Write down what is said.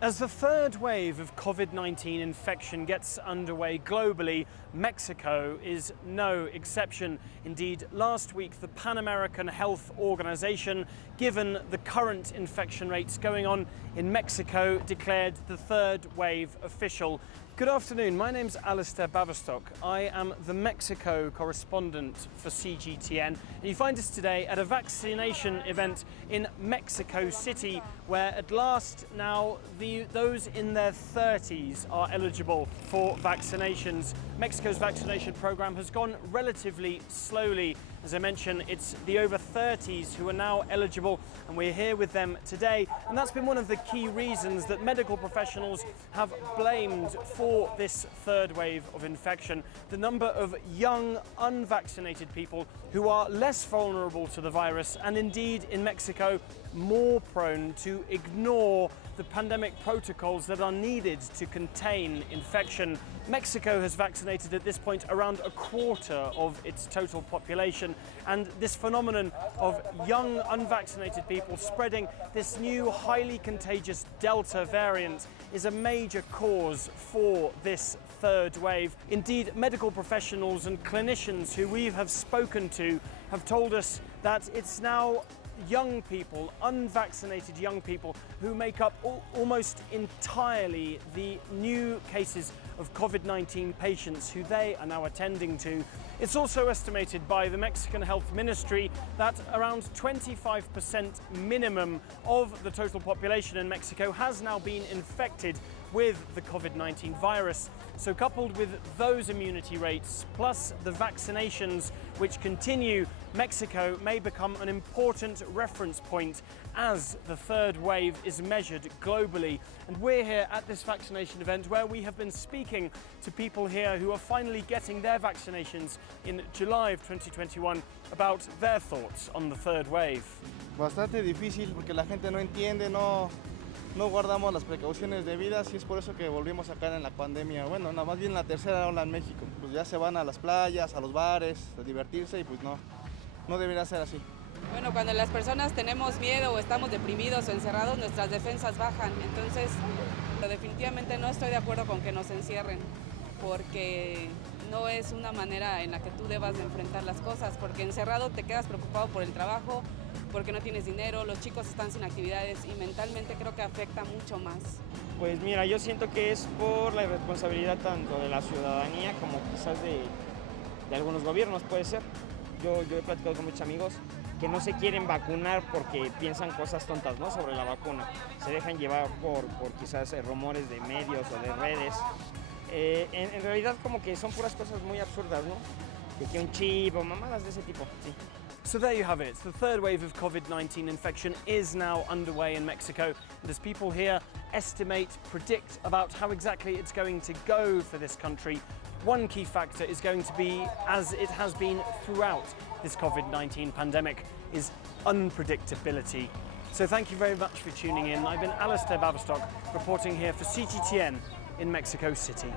As the third wave of COVID-19 infection gets underway globally, Mexico is no exception. Indeed, last week the Pan American Health Organization, given the current infection rates going on in Mexico, declared the third wave official. Good afternoon, my name's Alasdair Baverstock. I am the Mexico correspondent for CGTN, and you find us today at a vaccination event in Mexico City, where at last now those in their 30s are eligible for vaccinations. Mexico's vaccination program has gone relatively slowly. As I mentioned, it's the over 30s who are now eligible, and we're here with them today. And that's been one of the key reasons that medical professionals have blamed for this third wave of infection. The number of young, unvaccinated people who are less vulnerable to the virus, and indeed in Mexico, more prone to ignore the pandemic protocols that are needed to contain infection. Mexico has vaccinated at this point around a quarter of its total population, and this phenomenon of young unvaccinated people spreading this new highly contagious Delta variant is a major cause for this third wave. Indeed, medical professionals and clinicians who we have spoken to have told us that it's now young people, unvaccinated young people, who make up almost entirely the new cases of COVID-19 patients who they are now attending to. It's also estimated by the Mexican Health Ministry that around 25% minimum of the total population in Mexico has now been infected with the COVID-19 virus. So coupled with those immunity rates, plus the vaccinations which continue, Mexico may become an important reference point as the third wave is measured globally. And we're here at this vaccination event where we have been speaking to people here who are finally getting their vaccinations in July of 2021 about their thoughts on the third wave. Bastante difícil porque la gente no entiende, no guardamos las precauciones debidas, y es por eso que volvimos a caer en la pandemia. Bueno, nada más bien la tercera ola en México. Pues ya se van a las playas, a los bares, a divertirse, y pues no debería ser así. Bueno, cuando las personas tenemos miedo o estamos deprimidos o encerrados, nuestras defensas bajan. Entonces, definitivamente no estoy de acuerdo con que nos encierren, porque no es una manera en la que tú debas de enfrentar las cosas, porque encerrado te quedas preocupado por el trabajo, porque no tienes dinero, los chicos están sin actividades y mentalmente creo que afecta mucho más. Pues mira, yo siento que es por la irresponsabilidad tanto de la ciudadanía como quizás de algunos gobiernos, puede ser. Yo he platicado con muchos amigos que no se quieren vacunar porque piensan cosas tontas, ¿no?, sobre la vacuna. Se dejan llevar por quizás rumores de medios o de redes. En realidad como que son puras cosas muy absurdas, ¿no? De que un chip o mamadas de ese tipo, sí. So there you have it. The third wave of COVID-19 infection is now underway in Mexico. And as people here estimate, predict about how exactly it's going to go for this country, one key factor is going to be, as it has been throughout this COVID-19 pandemic, is unpredictability. So thank you very much for tuning in. I've been Alasdair Baverstock, reporting here for CGTN in Mexico City.